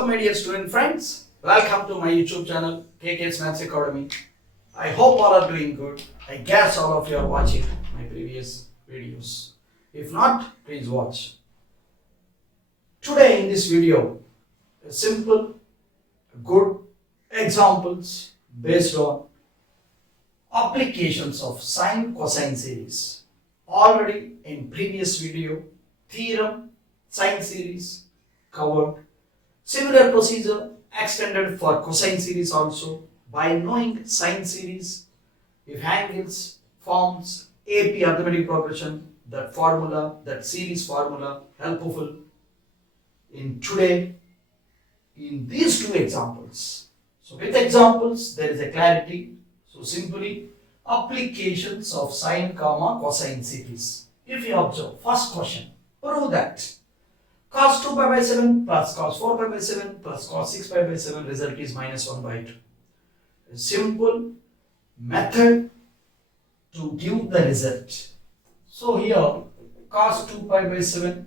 Hello my dear student friends, welcome to my YouTube channel KK's Maths Academy. I hope all are doing good. I guess all of you are watching my previous videos. If not, please watch. Today in this video, a simple, good examples based on applications of sine cosine series. Already in previous video, theorem, sine series covered. Similar procedure extended for cosine series also. By knowing sine series, if angles forms AP arithmetic progression, that formula, that series formula helpful in today in these two examples. So with examples there is a clarity. So simply applications of sine comma cosine series. If you observe first question, prove that cos 2 pi by 7 plus cos 4 pi by 7 plus cos 6 pi by 7 result is minus 1 by 2. A simple method to give the result. So here cos 2 pi by 7,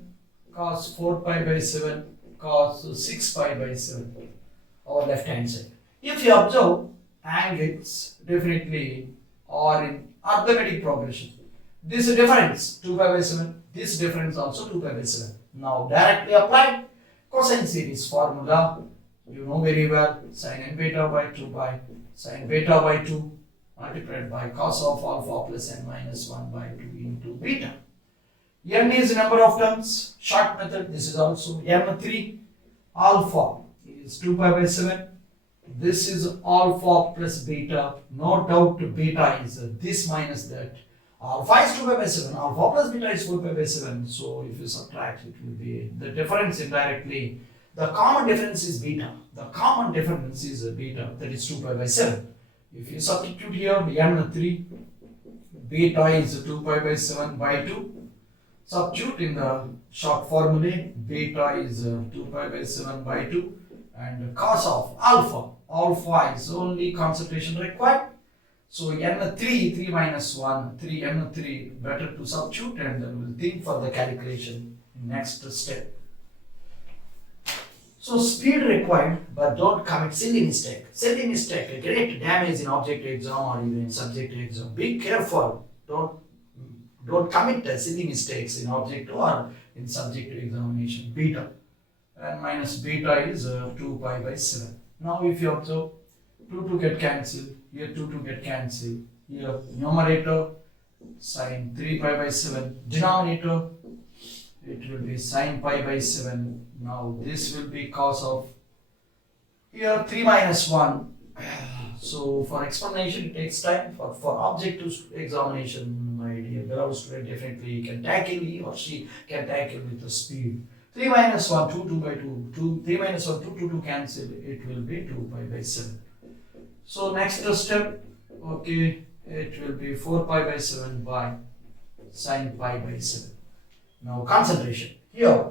cos 4 pi by 7, cos 6 pi by 7, our left hand side. If you observe, angles definitely are in arithmetic progression. This difference 2 pi by 7, this difference also 2 pi by 7. Now directly apply cosine series formula. You know very well, sin n beta by 2 by sin beta by 2 multiplied by cos of alpha plus n minus 1 by 2 into beta. N is number of terms, short method. This is also n3. Alpha is 2 pi by 7. This is alpha plus beta. No doubt beta is this minus that. Alpha is 2 pi by 7. Alpha plus beta is 4 pi by 7. So if you subtract, it will be the difference indirectly. The common difference is beta. The common difference is beta, that is 2 pi by 7. If you substitute here n3, beta is 2 pi by 7 by 2. Substitute in the short formula, beta is 2 pi by 7 by 2. And cos of alpha is only concentration required. So n3, 3 minus 1, 3 n3, better to substitute and then we'll think for the calculation next step. So speed required, but don't commit silly mistake. Silly mistake, a great damage in objective exam or even in subjective exam. Be careful. Don't commit silly mistakes in objective or in subjective examination. Beta and minus beta is 2 pi by 7. Now if you observe, 2 get cancelled, here 2 get cancelled, here numerator sine 3 pi by 7, denominator it will be sine pi by 7. Now this will be cos of here 3 minus 1. So for explanation it takes time. For objective examination, my dear beloved student, definitely can tackle, he or she can tackle with the speed. 3 minus 1, 2 by 2, 3 minus 1, 2 cancel, it will be 2 pi by 7. So next step, okay, it will be 4 pi by 7 by sine pi by 7. Now concentration. Here,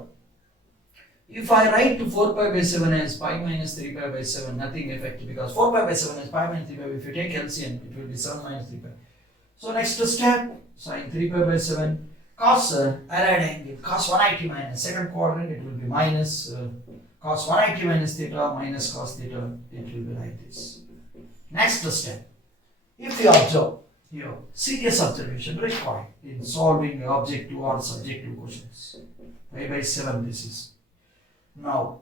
if I write to 4 pi by 7 as pi minus 3 pi by 7, nothing effect because 4 pi by 7 is pi minus 3 pi. If you take LCM, it will be 7 minus 3 pi. So next step, sine 3 pi by 7, cos allied angle, cos 180 minus, second quadrant it will be minus cos 180 minus theta minus cos theta, it will be like this. Next step, if you observe here, serious observation required in solving objective or subjective questions. Pi by 7 this is. Now,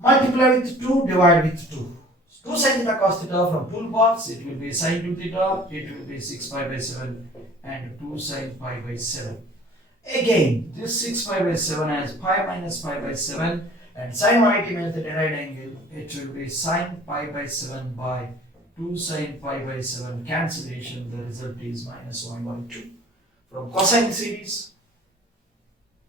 multiply with 2, divide with 2. 2 sin theta cos theta from toolbars, it will be sin 2 theta, it will be 6 pi by 7 and 2 sin pi by 7. Again, this 6 pi by 7 has pi minus pi by 7 and sin 180 minus the right angle, it will be sin pi by 7 by 2 sin pi by 7. Cancellation, the result is minus 1 by 2. From cosine series,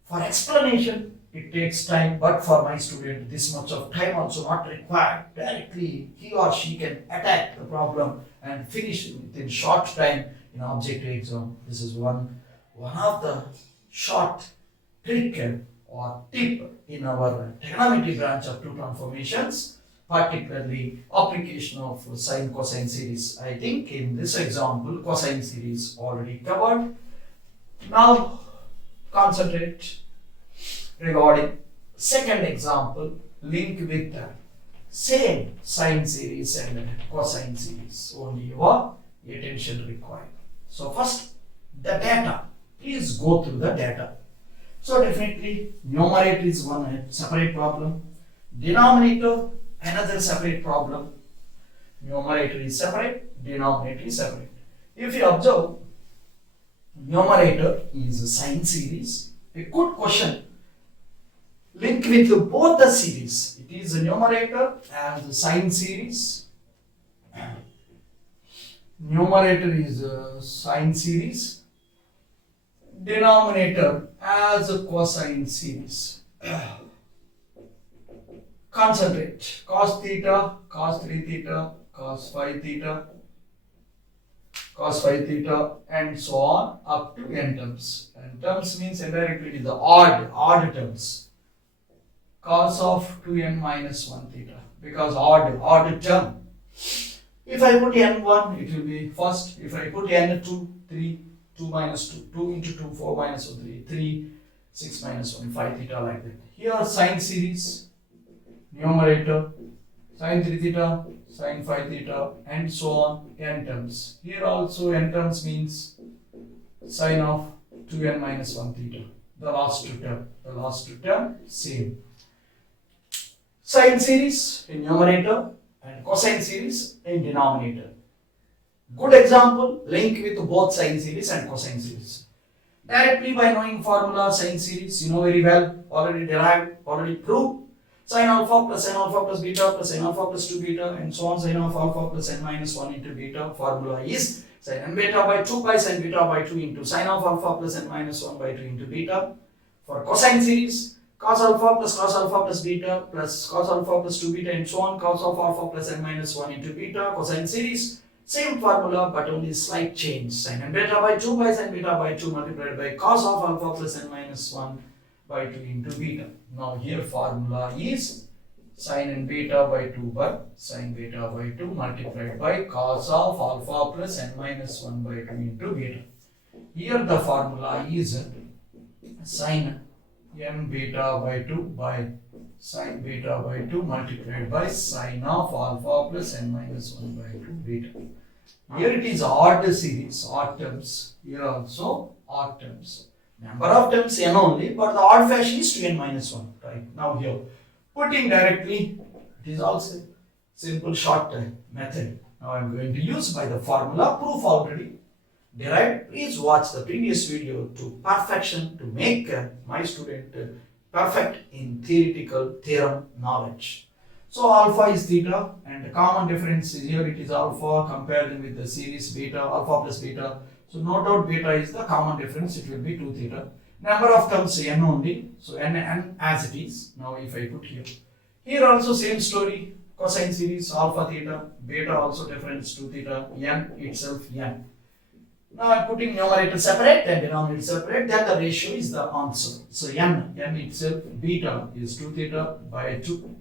for explanation, it takes time, but for my student, this much of time also not required. Directly, he or she can attack the problem and finish within short time in objective exam. This is one of the short trick or tip in our trigonometry branch of two transformations, particularly application of sine cosine series. I think in this example, cosine series already covered. Now concentrate regarding second example, link with the same sine series and cosine series. Only your attention required. So first, the data. Please go through the data. So definitely numerator is one separate problem. Denominator another separate problem. Numerator is separate, denominator is separate. If you observe, numerator is a sine series. A good question. Link with both the series. It is a numerator and the sine series. Numerator is a sine series. Denominator as a cosine series. Concentrate. Cos theta, cos 3 theta, cos 5 theta, cos 5 theta, and so on up to n terms. N terms means indirectly it is the odd terms. Cos of 2n minus 1 theta, because odd term. If I put n1, it will be first. If I put n2, 3, 2 minus 2, 2 into 2, 4 minus 1, 3, 3, 6 minus 1, 5 theta, like that. Here sine series, numerator, sine 3 theta, sine 5 theta, and so on, n terms. Here also n terms means sine of 2n minus 1 theta. The last two term, same. Sine series in numerator and cosine series in denominator. Good example, link with both sine series and cosine series. Directly by knowing formula sine series, you know very well, already derived, already proved. Sin alpha plus beta plus sin alpha plus 2 beta and so on, sin of alpha plus n minus 1 into beta. Formula is sin n beta by 2 by sin beta by 2 into sin of alpha plus n minus 1 by 2 into beta. For cosine series, cos alpha plus beta plus cos alpha plus 2 beta and so on, cos of alpha plus n minus 1 into beta. Cosine series, same formula but only slight change. Sin n beta by 2 by sin beta by 2 multiplied by cos of alpha plus n minus 1 by 2 into beta. Now here formula is sin n beta by 2 by sin beta by 2 multiplied by cos of alpha plus n minus 1 by 2 into beta. Here the formula is sin n beta by 2 by sin beta by 2 multiplied by sin of alpha plus n minus 1 by 2 beta. Here it is odd series, odd terms. Here also odd terms. Number of terms n only, but the odd fashion is 2n minus 1. Right now here, putting directly, it is also simple short method. Now I am going to use by the formula, proof already derived. Please watch the previous video to perfection to make my student perfect in theoretical theorem knowledge. So alpha is theta and the common difference is here it is alpha compared with the series beta, alpha plus beta. So no doubt beta is the common difference, it will be 2 theta. Number of terms n only, so n as it is. Now if I put here, here also same story, cosine series alpha theta, beta also difference 2 theta, n itself n. Now I am putting numerator separate and denominator separate, then the ratio is the answer. So n itself, beta is 2 theta by 2.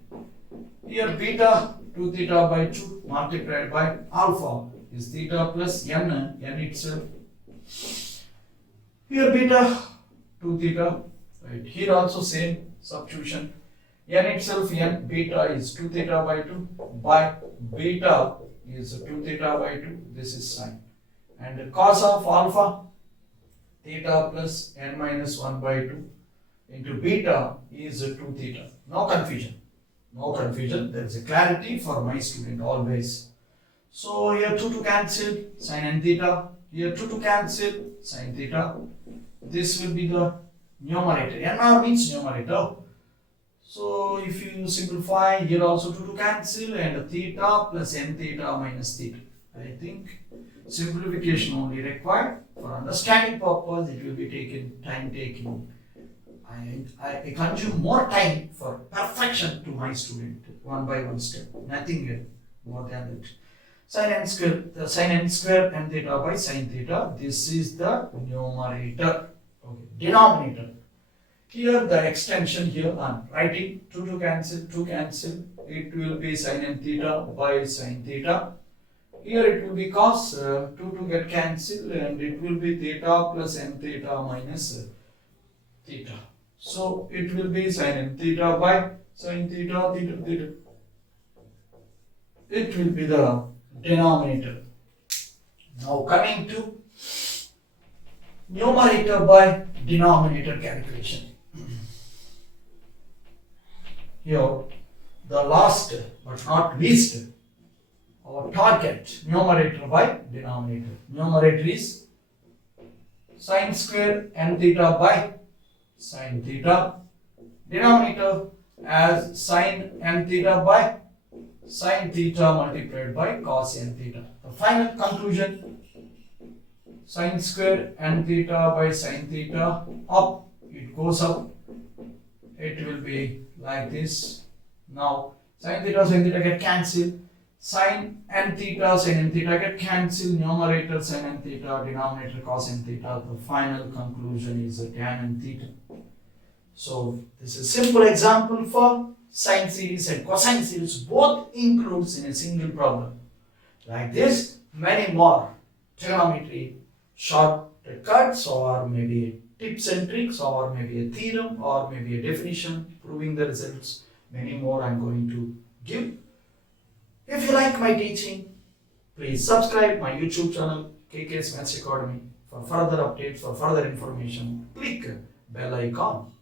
Here beta 2 theta by 2 multiplied by alpha is theta plus n itself. Here beta 2 theta, right? Here also same substitution. N itself n, beta is 2 theta by 2 by beta is 2 theta by 2. This is sine. And cos of alpha theta plus n minus 1 by 2 into beta is 2 theta. No confusion. No confusion. There is a clarity for my student always. So here 2 to cancel, sin n theta. Here 2 to cancel, sin theta. This will be the numerator. NR means numerator. So if you simplify, here also 2 to cancel and theta plus n theta minus theta. I think simplification only required. For understanding purpose, it will be time taking. I consume more time for perfection to my student, one by one step. Nothing more than that. Sin n square n theta by sin theta. This is the numerator. Okay. Denominator. Here the extension here I am writing 2 to cancel. It will be sin n theta by sin theta. Here it will be cos 2 to get cancelled and it will be theta plus n theta minus theta. So it will be sin n theta by Sin theta, theta, theta. It will be the denominator. Now coming to numerator by denominator calculation. Here, the last but not least, our target numerator by denominator. Numerator is sine square n theta by sine theta. Denominator as sine n theta by sine theta multiplied by cos n theta. The final conclusion, sine square n theta by sine theta, up, it goes up, it will be like this. Now sine theta get cancelled, sine n theta get cancelled, numerator sine n theta, denominator cos n theta. The final conclusion is tan n theta. So this is a simple example for sine series and cosine series, both includes in a single problem. Like this, many more trigonometry shortcuts, or maybe tips and tricks, or maybe a theorem, or maybe a definition proving the results. Many more I am going to give. If you like my teaching, please subscribe my YouTube channel KK's Maths Academy. For further updates, for further information, click bell icon.